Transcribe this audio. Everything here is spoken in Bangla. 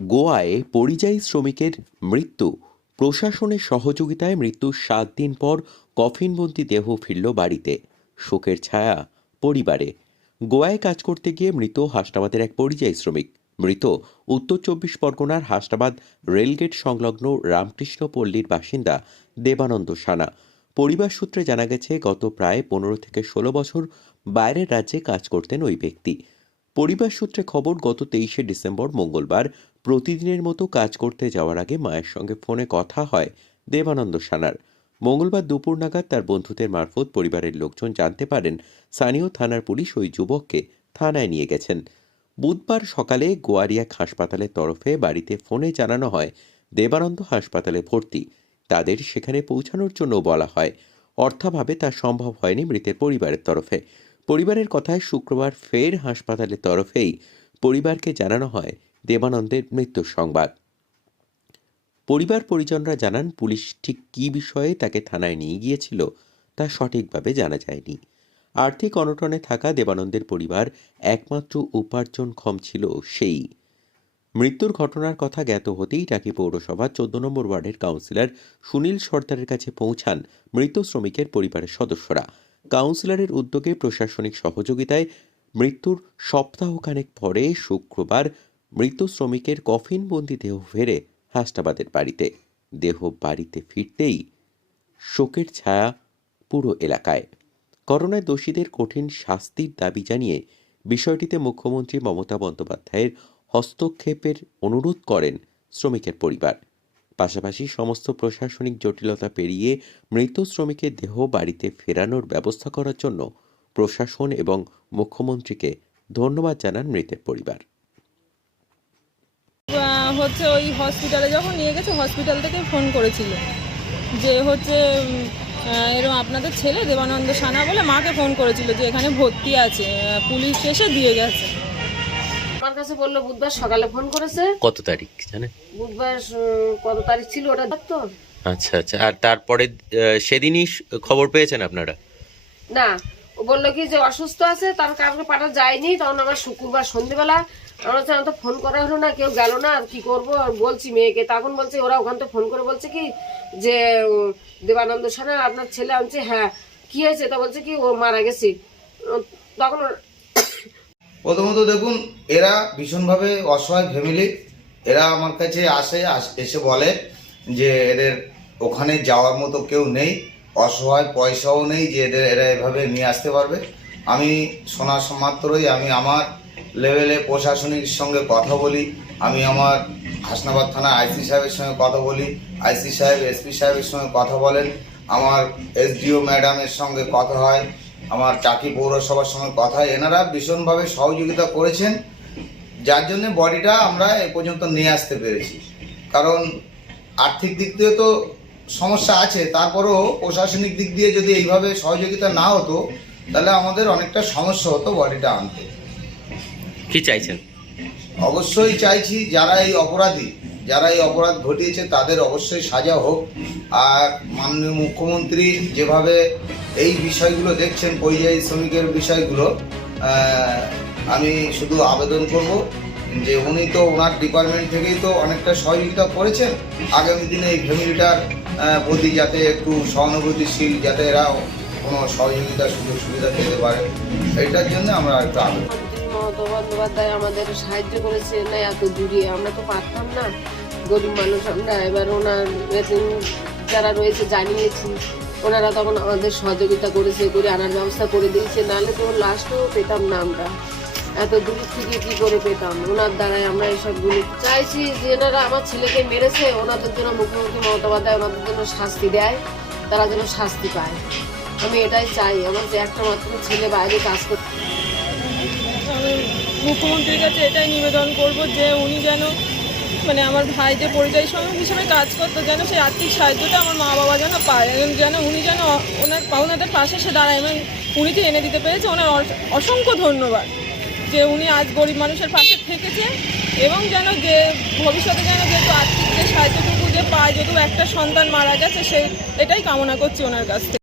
গোয়ায় পরিযায়ী শ্রমিকের মৃত্যু। প্রশাসনের সহযোগিতায় মৃত্যুর 7 দিন পর কফিনবন্দি দেহ ফিরল বাড়িতে। শোকের ছায়া পরিবারে। গোয়ায় কাজ করতে গিয়ে মৃত হাসনাবাদের এক পরিযায়ী শ্রমিক। মৃত উত্তর 24 পরগনার হাসনাবাদ রেলগেট সংলগ্ন রামকৃষ্ণ পল্লীর বাসিন্দা দেবানন্দ সানা। পরিবার সূত্রে জানা গেছে, গত প্রায় 15 থেকে 16 বছর বাইরের রাজ্যে কাজ করতেন ওই ব্যক্তি। পরিবার সূত্রে খবর, গত 23শে ডিসেম্বর মঙ্গলবার প্রতিদিনের মতো কাজ করতে যাওয়ার আগে মায়ের সঙ্গে ফোনে কথা হয় দেবানন্দ সানার। মঙ্গলবার দুপুর নাগাদ তার বন্ধুদের মারফত পরিবারের লোকজন জানতে পারেন স্থানীয় থানার পুলিশ ওই যুবককে থানায় নিয়ে গেছেন। বুধবার সকালে গোয়ারিয়াক হাসপাতালের তরফে বাড়িতে ফোনে জানানো হয় দেবানন্দ হাসপাতালে ভর্তি। তাদের সেখানে পৌঁছানোর জন্য বলা হয়। অর্থাভাবে তা সম্ভব হয়নি মৃতের পরিবারের তরফে। পরিবারের কথায় শুক্রবার ফের হাসপাতালের তরফেই পরিবারকে জানানো হয় দেবানন্দের মৃত্যুর সংবাদ। পরিবার পরিজনরা জানান, পুলিশ ঠিক কী বিষয়ে তাকে থানায় নিয়ে গিয়েছিল তা সঠিকভাবে জানা যায়নি। আর্থিক অনটনে থাকা দেবানন্দের পরিবার একমাত্র উপার্জনক্ষম ছিল সেই। মৃত্যুর ঘটনার কথা জ্ঞাত হতেই টাকি পৌরসভার 14 নম্বর ওয়ার্ডের কাউন্সিলর সুনীল সর্দারের কাছে পৌঁছান মৃত শ্রমিকের পরিবারের সদস্যরা। কাউন্সিলরের উদ্যোগে প্রশাসনিক সহযোগিতায় মৃত্যুর সপ্তাহখানেক পরে শুক্রবার মৃত শ্রমিকের কফিনবন্দি দেহ ফেরে হাসনাবাদের বাড়িতে। দেহ বাড়িতে ফিরতেই শোকের ছায়া পুরো এলাকায়। করোনায় দোষীদের কঠিন শাস্তির দাবি জানিয়ে বিষয়টিতে মুখ্যমন্ত্রী মমতা বন্দ্যোপাধ্যায়ের হস্তক্ষেপের অনুরোধ করেন শ্রমিকের পরিবার। পাশাপাশি সমস্ত প্রশাসনিক জটিলতা পেরিয়ে মৃত শ্রমিকের দেহ বাড়িতে ফেরানোর ব্যবস্থা করার জন্য প্রশাসন এবং মুখ্যমন্ত্রীকে ধন্যবাদ জানান মৃতের পরিবার। ওই হসপিটালে যখন নিয়ে গেছে, হসপিটাল থেকে ফোন করেছিল যে এরকম আপনাদের ছেলে দেবানন্দ সানা বলে মাকে ফোন করেছিল যে এখানে ভর্তি আছে, পুলিশ এসে দিয়ে গেছে। আমার কাছে বললো বুধবার সকালে ফোন করেছে। কত তারিখ জানেন? বুধবার কত তারিখ ছিল ওটা তো। আচ্ছা আচ্ছা। আর তারপরে সেদিনই খবর পেয়েছেন আপনারা? না, ও বললো কি যে অসুস্থ আছে, তার কাউকে পাঠা যায়নি। তখন আমার শুক্রবার সন্ধ্যেবেলা আমার তো ফোন করা হলো না, কেউ গেল না, আর কি করবো বলছি মেয়েকে। তখন বলছে ওরা ওখান থেকে ফোন করে বলছে কি যে দেবানন্দ সানা আপনার ছেলে আনছে। হ্যাঁ, কি হয়েছে? তা বলছে কি ও মারা গেছে। তখন প্রথমত দেখুন, এরা ভীষণভাবে অসহায় ফ্যামিলি। এরা আমার কাছে এসে বলে যে এদের ওখানে যাওয়ার মতো কেউ নেই, অসহায়, পয়সাও নেই যে এরা এভাবে নিয়ে আসতে পারবে। আমি শোনা মাত্রই আমি আমার লেভেলে প্রশাসনিক সঙ্গে কথা বলি। আমি আমার হাসনাবাদ থানা আইসি সাহেবের সঙ্গে কথা বলি। আইসি সাহেব এসপি সাহেবের সঙ্গে কথা বলেন। আমার এসডিও ম্যাডামের সঙ্গে কথা হয়। আমার টাকি পৌরসভার সঙ্গে কথা হয়। এনারা ভীষণভাবে সহযোগিতা করেছেন, যার জন্য বডিটা আমরা এ পর্যন্ত নিয়ে আসতে পেরেছি। কারণ আর্থিক দিক দিয়ে তো সমস্যা আছে, তারপরেও প্রশাসনিক দিক দিয়ে যদি এইভাবে সহযোগিতা না হতো তাহলে আমাদের অনেকটা সমস্যা হতো বডিটা আনতে। কি চাইছেন? অবশ্যই চাইছি যারা এই অপরাধ ঘটিয়েছে তাদের অবশ্যই সাজা হোক। আর মাননীয় মুখ্যমন্ত্রী যেভাবে এই বিষয়গুলো দেখছেন, পরিযায়ী শ্রমিকের বিষয়গুলো, আমি শুধু আবেদন করব যে উনি তো ওনার ডিপার্টমেন্ট থেকেই তো অনেকটা সহযোগিতা করেছেন। আগামী দিনে এই ফ্যামিলিটার প্রতি যাতে একটু সহানুভূতিশীল, যাতে এরা কোনো সহযোগিতার সুযোগ সুবিধা পেতে পারে, এটার জন্য আমরা একটু আবেদন। মমতা বন্দ্যোপাধ্যায় আমাদের সাহায্য করেছে না, এত দূরে আমরা তো পারতাম না, গরিব মানুষ আমরা। এবার ওনার যারা রয়েছে জানিয়েছি, ওনারা তখন আমাদের সহযোগিতা করেছে, করে আনার ব্যবস্থা করে দিয়েছে। নাহলে তো লাস্টও পেতাম না, আমরা এত দূর থেকে কি করে পেতাম। ওনার দ্বারাই আমরা এসবগুলো চাইছি যে এনারা আমার ছেলেকে মেরেছে, ওনাদের জন্য মুখ্যমন্ত্রী মমতা বন্দ্যোপাধ্যায় ওনাদের জন্য শাস্তি দেয়, তারা যেন শাস্তি পায়। আমি এটাই চাই। আমার যে একটা মাত্র ছেলে বাইরে কাজ করতে। আমি মুখ্যমন্ত্রীর কাছে এটাই নিবেদন করব যে উনি যেন আমার ভাই যে পরিযায়ী শ্রমিক হিসেবে কাজ করতো, যেন সেই আর্থিক সাহায্যটা আমার মা বাবা যেন পায়, যেন উনি যেন ওনাদের পাশে এসে দাঁড়ায়। এবং উনি যে এনে দিতে পেরেছে, ওনার অসংখ্য ধন্যবাদ যে উনি আজ গরিব মানুষের পাশে থেকেছে। এবং যেন যে ভবিষ্যতে যেন যেহেতু আর্থিক যে সাহায্যটুকু যে পায়, যেহেতু একটা সন্তান মারা গেছে, এটাই কামনা করছি ওনার কাছ থেকে।